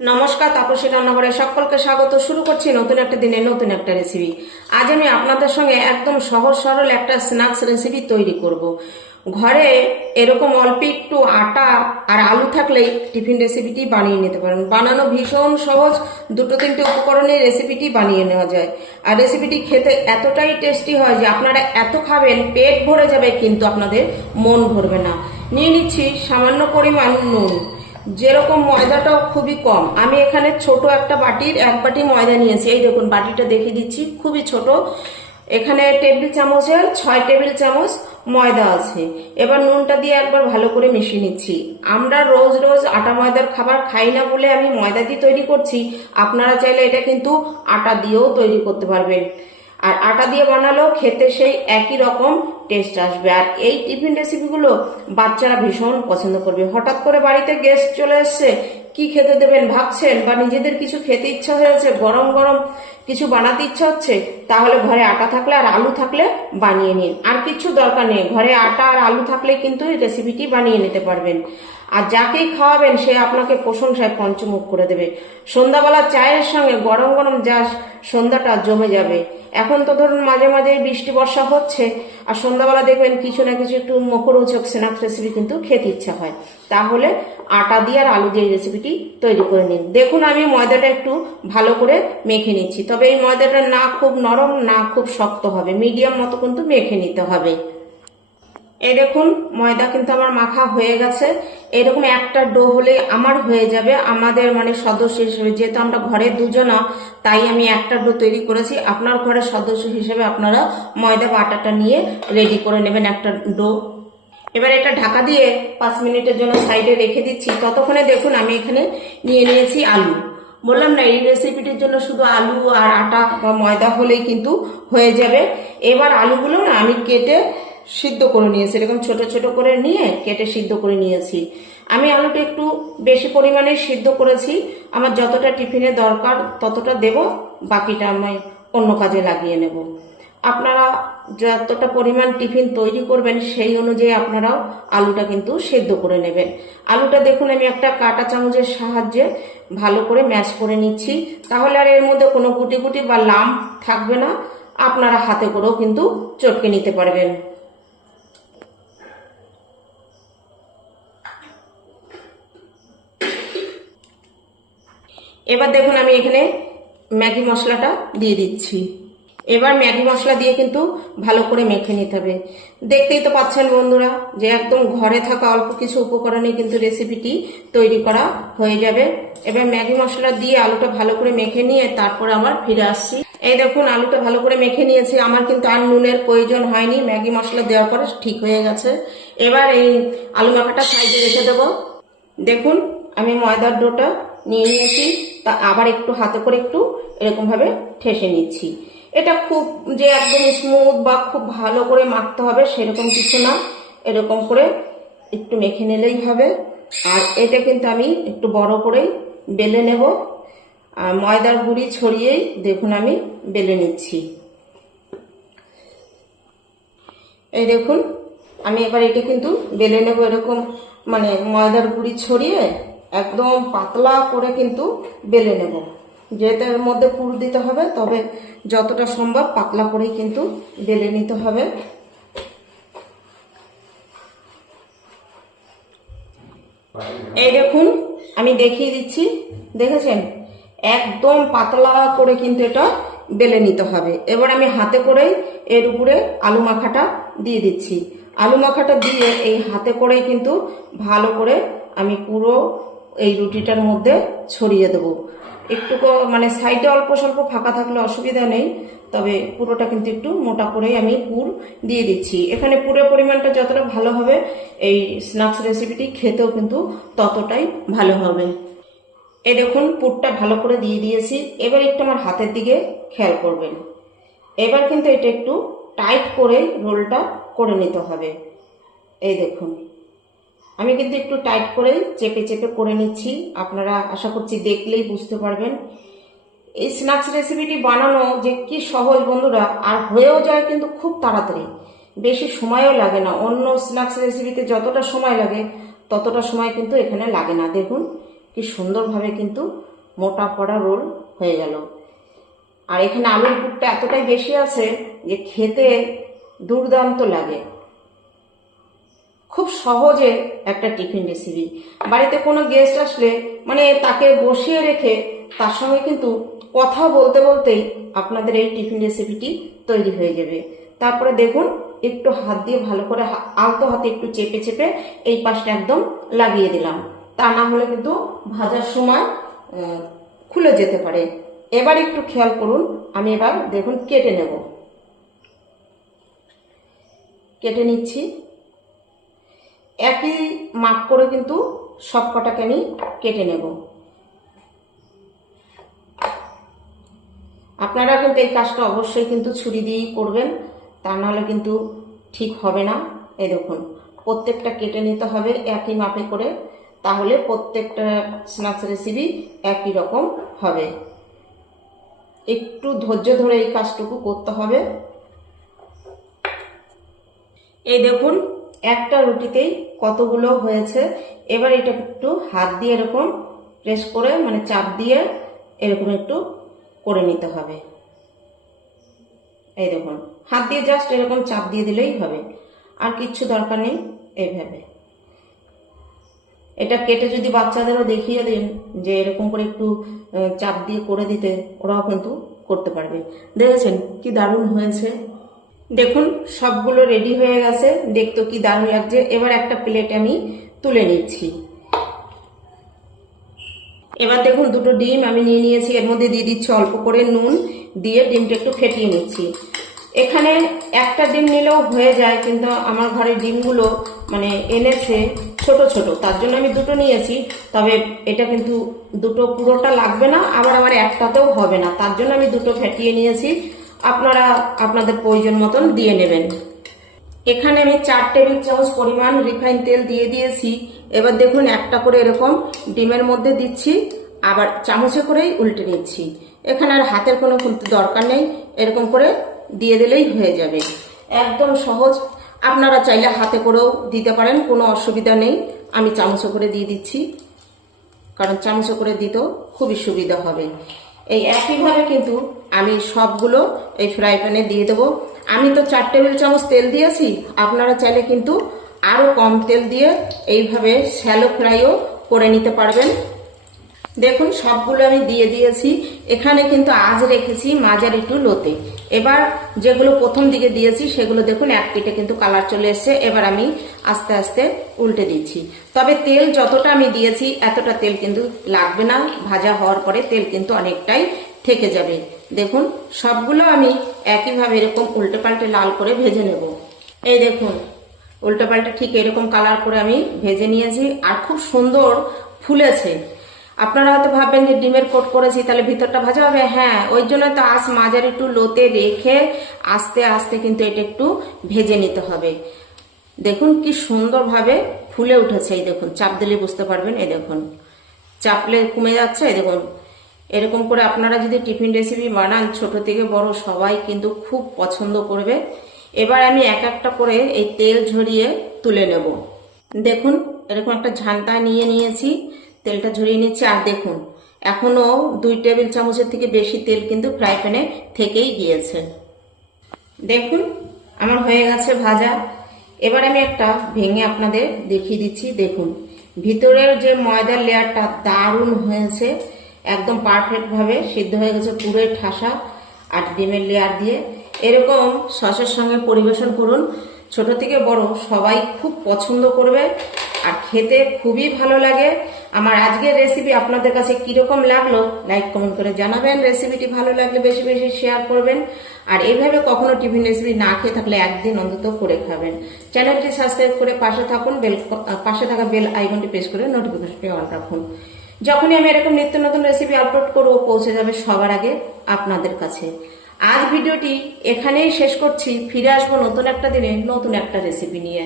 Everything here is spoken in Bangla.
নমস্কার, তাপসী রান্নাঘরে সকলকে স্বাগত। শুরু করছি নতুন একটা দিনে নতুন একটা রেসিপি। আজ আমি আপনাদের সঙ্গে একদম সহজ সরল একটা স্ন্যাক্স রেসিপি তৈরি করব। ঘরে এরকম অল্প একটু আটা আর আলু থাকলেই টিফিন রেসিপিটি বানিয়ে নিতে পারেন। বানানো ভীষণ সহজ, দুটো তিনটে উপকরণে রেসিপিটি বানিয়ে নেওয়া যায়। আর রেসিপিটি খেতে এতটাই টেস্টি হয় যে আপনারা এত খাবেন, পেট ভরে যাবে, কিন্তু আপনাদের মন ভরবে না। নিয়ে নিচ্ছি সামান্য পরিমাণ নুন। যেরকম ময়দাটাও খুবই কম, আমি এখানে ছোট একটা বাটির 1 বাটি ময়দা নিয়েছি। এই দেখুন, বাটিটা দেখিয়ে দিচ্ছি, খুবই ছোট। এখানে টেবিল চামচের 6 টেবিল চামচ ময়দা আছে। এবার নুনটা দিয়ে একবার ভালো করে মিশিয়ে নিচ্ছি। আমরা রোজ রোজ আটা ময়দার খাবার খাই না বলে আমি ময়দা দিয়ে তৈরি করছি। আপনারা চাইলে এটা কিন্তু আটা দিয়েও তৈরি করতে পারবেন, আর আটা দিয়ে বানালেও খেতে সেই একই রকম টেস্ট আসবে। আর এই টিফিন রেসিপিগুলো বাচ্চারা ভীষণ পছন্দ করবে। হঠাৎ করে বাড়িতে গেস্ট চলে এসছে, কি খেতে দেবেন ভাবছেন, বা নিজেদের কিছু খেতে ইচ্ছা হয়েছে, গরম গরম কিছু বানাতে ইচ্ছা হচ্ছে, তাহলে ঘরে আটা থাকলে আর আলু থাকলে বানিয়ে নিন। আর কিছু দরকার নেই, ঘরে আটা আর আলু থাকলে কিন্তু এই রেসিপিটি বানিয়ে নিতে পারবেন। আর যাকেই খাওয়াবেন সে আপনাকে প্রশংসায় পঞ্চমুখ করে দেবে। সন্ধ্যাবেলা চায়ের সঙ্গে গরম গরম জাস্ট সন্ধ্যাটা জমে যাবে। এখন তো ধরুন মাঝে মাঝে বৃষ্টি বর্ষা হচ্ছে, আর সন্ধ্যাবেলা দেখবেন কিছু না কিছু একটু মুখরোচক স্ন্যাক্স রেসিপি কিন্তু খেতে ইচ্ছা হয়। তাহলে আটা দিয়ে আর আলু দিয়ে রেসিপিটি তৈরি করে নিন। দেখুন, আমি ময়দাটা একটু ভালো করে মেখে নিচ্ছি। তবে এই ময়দাটা না খুব নরম না খুব শক্ত হবে, মিডিয়াম মতো কিন্তু মেখে নিতে হবে। এই দেখুন, ময়দা কিন্তু আমার মাখা হয়ে গেছে। এরকম একটা ডো হলে আমার হয়ে যাবে। আমাদের মানে সদস্য হিসেবে, যেহেতু আমরা ঘরে দুজনা, তাই আমি একটা ডো তৈরি করেছি। আপনার ঘরের সদস্য হিসেবে আপনারা ময়দা বা আটাটা নিয়ে রেডি করে নেবেন একটা ডো। এবার এটা ঢাকা দিয়ে 5 মিনিটের জন্য সাইডে রেখে দিচ্ছি। ততক্ষণে দেখুন, আমি এখানে নিয়ে নিয়েছি আলু। বললাম না, এই রেসিপিটির জন্য শুধু আলু আর আটা বা ময়দা হলেই কিন্তু হয়ে যাবে। এবার আলুগুলো না আমি কেটে সিদ্ধ করে নিয়েছি, এরকম ছোট ছোট করে নিয়ে কেটে সিদ্ধ করে নিয়েছি। আমি আলুটা একটু বেশি পরিমাণে সিদ্ধ করেছি। আমার যতটা টিফিনে দরকার ততটা দেব, বাকিটা আমি অন্য কাজে লাগিয়ে নেব। আপনারা যতটা পরিমাণ টিফিন তৈরি করবেন সেই অনুযায়ী আপনারাও আলুটা কিন্তু সেদ্ধ করে নেবেন। আলুটা দেখুন, আমি একটা কাঁটা চামচের সাহায্যে ভালো করে ম্যাশ করে নিচ্ছি। তাহলে আর এর মধ্যে কোনো গুটি গুটি বা লাম্প থাকবে না। আপনারা হাতে করেও কিন্তু চটকে নিতে পারবেন। এবার দেখুন, আমি এখানে ম্যাগি মশলাটা দিয়ে দিচ্ছি। এবার ম্যাগি মশলা দিয়ে কিন্তু ভালো করে মেখে নিতে হবে। দেখতেই তো পাচ্ছেন বন্ধুরা, যে একদম ঘরে থাকা অল্প কিছু উপকরণে কিন্তু রেসিপিটি তৈরি করা হয়ে যাবে। এবার ম্যাগি মশলা দিয়ে আলুটা ভালো করে মেখে নিয়ে তারপরে আবার ফিরে আসছি। এই দেখুন, আলুটা ভালো করে মেখে নিয়েছি। আমার কিন্তু আর নুনের প্রয়োজন হয়নি, ম্যাগি মশলা দেওয়ার পরে ঠিক হয়ে গেছে। এবার এই আলু মাখাটা সাইডে রেখে দেবো। দেখুন, আমি ময়দার ডোটা নিয়ে নিয়েছি, তা আবার একটু হাতে করে একটু এরকম ভাবে ঠেসে নিচ্ছি। এটা খুব যে একদম স্মুথ বা খুব ভালো করে মাখতে হবে সেরকম কিছু না, এরকম করে একটু মেখে নিলেই হবে। আর এটা কিন্তু আমি একটু বড় করেই বেলে নেব। আর ময়দার গুঁড়ি ছড়িয়েই দেখুন আমি বেলে নিচ্ছি। এই দেখুন, আমি এবার এটা কিন্তু বেলে নেব এরকম, মানে ময়দার গুঁড়ি ছড়িয়ে একদম পাতলা করে কিন্তু বেলে নেব। যেহেতু এর মধ্যে পুর দিতে হবে, তবে যতটা সম্ভব পাতলা করেই কিন্তু বেলে নিতে হবে। এই দেখুন, আমি দেখিয়ে দিচ্ছি, দেখেছেন, একদম পাতলা করে কিন্তু এটা বেলে নিতে হবে। এবার আমি হাতে করেই এর উপরে আলু মাখাটা দিয়ে দিচ্ছি। আলু মাখাটা দিয়ে এই হাতে করেই কিন্তু ভালো করে আমি পুরো এই রুটিটার মধ্যে ছড়িয়ে দেবো। একটু মানে সাইডে অল্প স্বল্প ফাঁকা থাকলে অসুবিধা নেই, তবে পুরোটা কিন্তু একটু মোটা করেই আমি পুর দিয়ে দিচ্ছি। এখানে পুরের পরিমাণটা যতটা ভালো হবে, এই স্ন্যাক্স রেসিপিটি খেতেও কিন্তু ততটাই ভালো হবে। এই দেখুন, পুরটা ভালো করে দিয়ে দিয়েছি। এবার একটু আমার হাতের দিকে খেয়াল করবেন। এবার কিন্তু এটা একটু টাইট করে রোলটা করে নিতে হবে। এই দেখুন, আমি কিন্তু একটু টাইট করে চেপে চেপে করে নিচ্ছি। আপনারা আশা করছি দেখলেই বুঝতে পারবেন এই স্ন্যাক্স রেসিপিটি বানানো যে কি সহজ বন্ধুরা, আর হয়েও যায় কিন্তু খুব তাড়াতাড়ি, বেশি সময়ও লাগে না। অন্য স্ন্যাক্স রেসিপিতে যতটা সময় লাগে ততটা সময় কিন্তু এখানে লাগে না। দেখুন, কি সুন্দরভাবে কিন্তু মোটা করা রোল হয়ে গেল। আর এখানে আলুর পুরটা এতটাই বেশি আছে যে খেতে দুর্দান্ত লাগে। খুব সহজে একটা টিফিন রেসিপি। বাড়িতে কোনো গেস্ট আসলে মানে তাকে বসিয়ে রেখে তার সঙ্গে কিন্তু কথা বলতে বলতেই আপনাদের এই টিফিন রেসিপিটি তৈরি হয়ে যাবে। তারপরে দেখুন একটু হাত দিয়ে ভালো করে আলতো হাতে একটু চেপে চেপে এই পাশটা একদম লাগিয়ে দিলাম, তা না হলে কিন্তু ভাজার সময় খুলে যেতে পারে। এবার একটু খেয়াল করুন, আমি এবার দেখুন কেটে নিচ্ছি। একই মাপ করে কিন্তু সব কটাকে আমি কেটে নেব। আপনারা কিন্তু এই কাজটা অবশ্যই কিন্তু ছুরি দিয়েই করবেন, তা নাহলে কিন্তু ঠিক হবে না। এই দেখুন প্রত্যেকটা কেটে নিতে হবে একই মাপে করে, তাহলে প্রত্যেকটা স্ন্যাক্স রেসিপি একই রকম হবে। একটু ধৈর্য ধরে এই কাজটুকু করতে হবে। এই দেখুন একটা রুটিতেই কতগুলো হয়েছে। এবার এটা একটু হাত দিয়ে এরকম প্রেস করে মানে চাপ দিয়ে এরকম একটু করে নিতে হবে। এই দেখুন হাত দিয়ে জাস্ট এরকম চাপ দিয়ে দিলেই হবে, আর কিচ্ছু দরকার নেই। এইভাবে এটা কেটে যদি বাচ্চাদেরও দেখিয়ে দিন যে এরকম করে একটু চাপ দিয়ে করে দিতে, ওরাও কিন্তু করতে পারবে। দেখেছেন কি দারুণ হয়েছে। দেখুন সবগুলো রেডি হয়ে গেছে, দেখতে কি দারুণ লাগছে। এবার একটা প্লেটে আমি তুলে নিচ্ছি। এবার দেখুন দুটো ডিম আমি নিয়ে নিয়েছি, এর মধ্যে দিয়ে দিচ্ছি অল্প করে নুন, দিয়ে ডিমটা একটু ফেটিয়ে নিচ্ছি। এখানে একটা ডিম নিলেও হয়ে যায়, কিন্তু আমার ঘরের ডিমগুলো মানে এনেছে ছোট ছোট, তার জন্য আমি দুটো নিয়েছি। তবে এটা কিন্তু দুটো পুরোটা লাগবে না, আবার আমার একটাতেও হবে না, তার জন্য আমি দুটো ফেটিয়ে নিয়েছি। আপনারা আপনাদের প্রয়োজন মতন দিয়ে নেবেন। এখানে আমি 4 টেবিল চামচ পরিমাণ রিফাইন তেল দিয়ে দিয়েছি। এবার দেখুন একটা করে এরকম ডিমের মধ্যে দিচ্ছি, আবার চামচে করেই উল্টে নিচ্ছি। এখানে আর হাতের কোনো দরকার নেই, এরকম করে দিয়ে দিলেই হয়ে যাবে। একদম সহজ। আপনারা চাইলে হাতে করেও দিতে পারেন, কোনো অসুবিধা নেই। আমি চামচে করে দিয়ে দিচ্ছি, কারণ চামচে করে দিতেও খুবই সুবিধা হবে। এই একইভাবে কিন্তু আমি সবগুলো এই ফ্রাই প্যানে দিয়ে দেবো। আমি তো 4 টেবিল চামচ তেল দিয়েছি, আপনারা চাইলে কিন্তু আরও কম তেল দিয়ে এইভাবে শ্যালো ফ্রাইও করে নিতে পারবেন। দেখুন সবগুলো আমি দিয়ে দিয়েছি। এখানে কিন্তু আজ রেখেছি মাঝারি টু লোতে। এবার যেগুলো প্রথম দিকে দিয়েছি সেগুলো দেখুন এক পিঠে কিন্তু কালার চলে এসছে। এবার আমি আস্তে আস্তে উল্টে দিচ্ছি। তবে তেল যতটা আমি দিয়েছি এতটা তেল কিন্তু লাগবে না, ভাজা হওয়ার পরে তেল কিন্তু অনেকটাই থেকে যাবে। দেখুন সবগুলো আমি একইভাবে এরকম উল্টে পাল্টে লাল করে ভেজে নেব। এই দেখুন উল্টে পাল্টে ঠিক এরকম কালার করে আমি ভেজে নিয়েছি, আর খুব সুন্দর ফুলেছে। আপনারা হয়তো ভাববেন যে ডিমের কোট করেছি তাহলে ভিতরটা ভাজা হবে। হ্যাঁ, ওই জন্য তো আঁচ মাঝারি একটু লোতে রেখে আস্তে আস্তে কিন্তু এটা একটু ভেজে নিতে হবে। দেখুন কি সুন্দরভাবে ফুলে উঠেছে। এই দেখুন চাপ দিলে বুঝতে পারবেন। এই দেখুন চাপলে কমে যাচ্ছে। এই দেখুন এরকম করে আপনারা যদি টিফিন রেসিপি বানান, ছোট থেকে বড় সবাই কিন্তু খুব পছন্দ করবে। এবার আমি এক একটা করে এই তেল ঝরিয়ে তুলে নেব। দেখুন এরকম একটা ঝান্তা নিয়ে নিয়েছি, তেলটা ঝরিয়ে নিচ্ছি। আর দেখুন এখনো 2 টেবিল চামচের থেকে বেশি তেল কিন্তু ফ্রাই প্যানে থেকেই গিয়েছে। দেখুন আমার হয়ে গেছে ভাজা। এবার আমি একটা ভেঙে আপনাদের দেখিয়ে দিচ্ছি। দেখুন ভিতরের যে ময়দার লেয়ারটা দারুণ হয়েছে, একদম পারফেক্ট ভাবে সিদ্ধ হয়ে গেছে, পুরোই ঠাসা। আর ডিমের লেয়ার দিয়ে এরকম সসের সঙ্গে পরিবেশন করুন, ছোট থেকে বড় সবাই খুব পছন্দ করবে আর খেতে খুবই ভালো লাগে। আমার আজকের রেসিপি আপনাদের কাছে কিরকম লাগলো লাইক কমেন্ট করে জানাবেন। রেসিপিটি ভালো লাগলে বেশি বেশি শেয়ার করবেন। আর এইভাবে কখনো টিফিন রেসিপি না খেয়ে থাকলে একদিন অন্তত করে খাবেন। চ্যানেলটি সাবস্ক্রাইব করে পাশে থাকুন, পাশে থাকা বেল আইকনটি প্রেস করে নোটিফিকেশনটি অন রাখুন। যখনই আমি এরকম নিত্য নতুন রেসিপি আপলোড করবো পৌঁছে যাবে সবার আগে আপনাদের কাছে। আজ ভিডিওটি এখানেই শেষ করছি। ফিরে আসবো নতুন একটা দিনে নতুন একটা রেসিপি নিয়ে।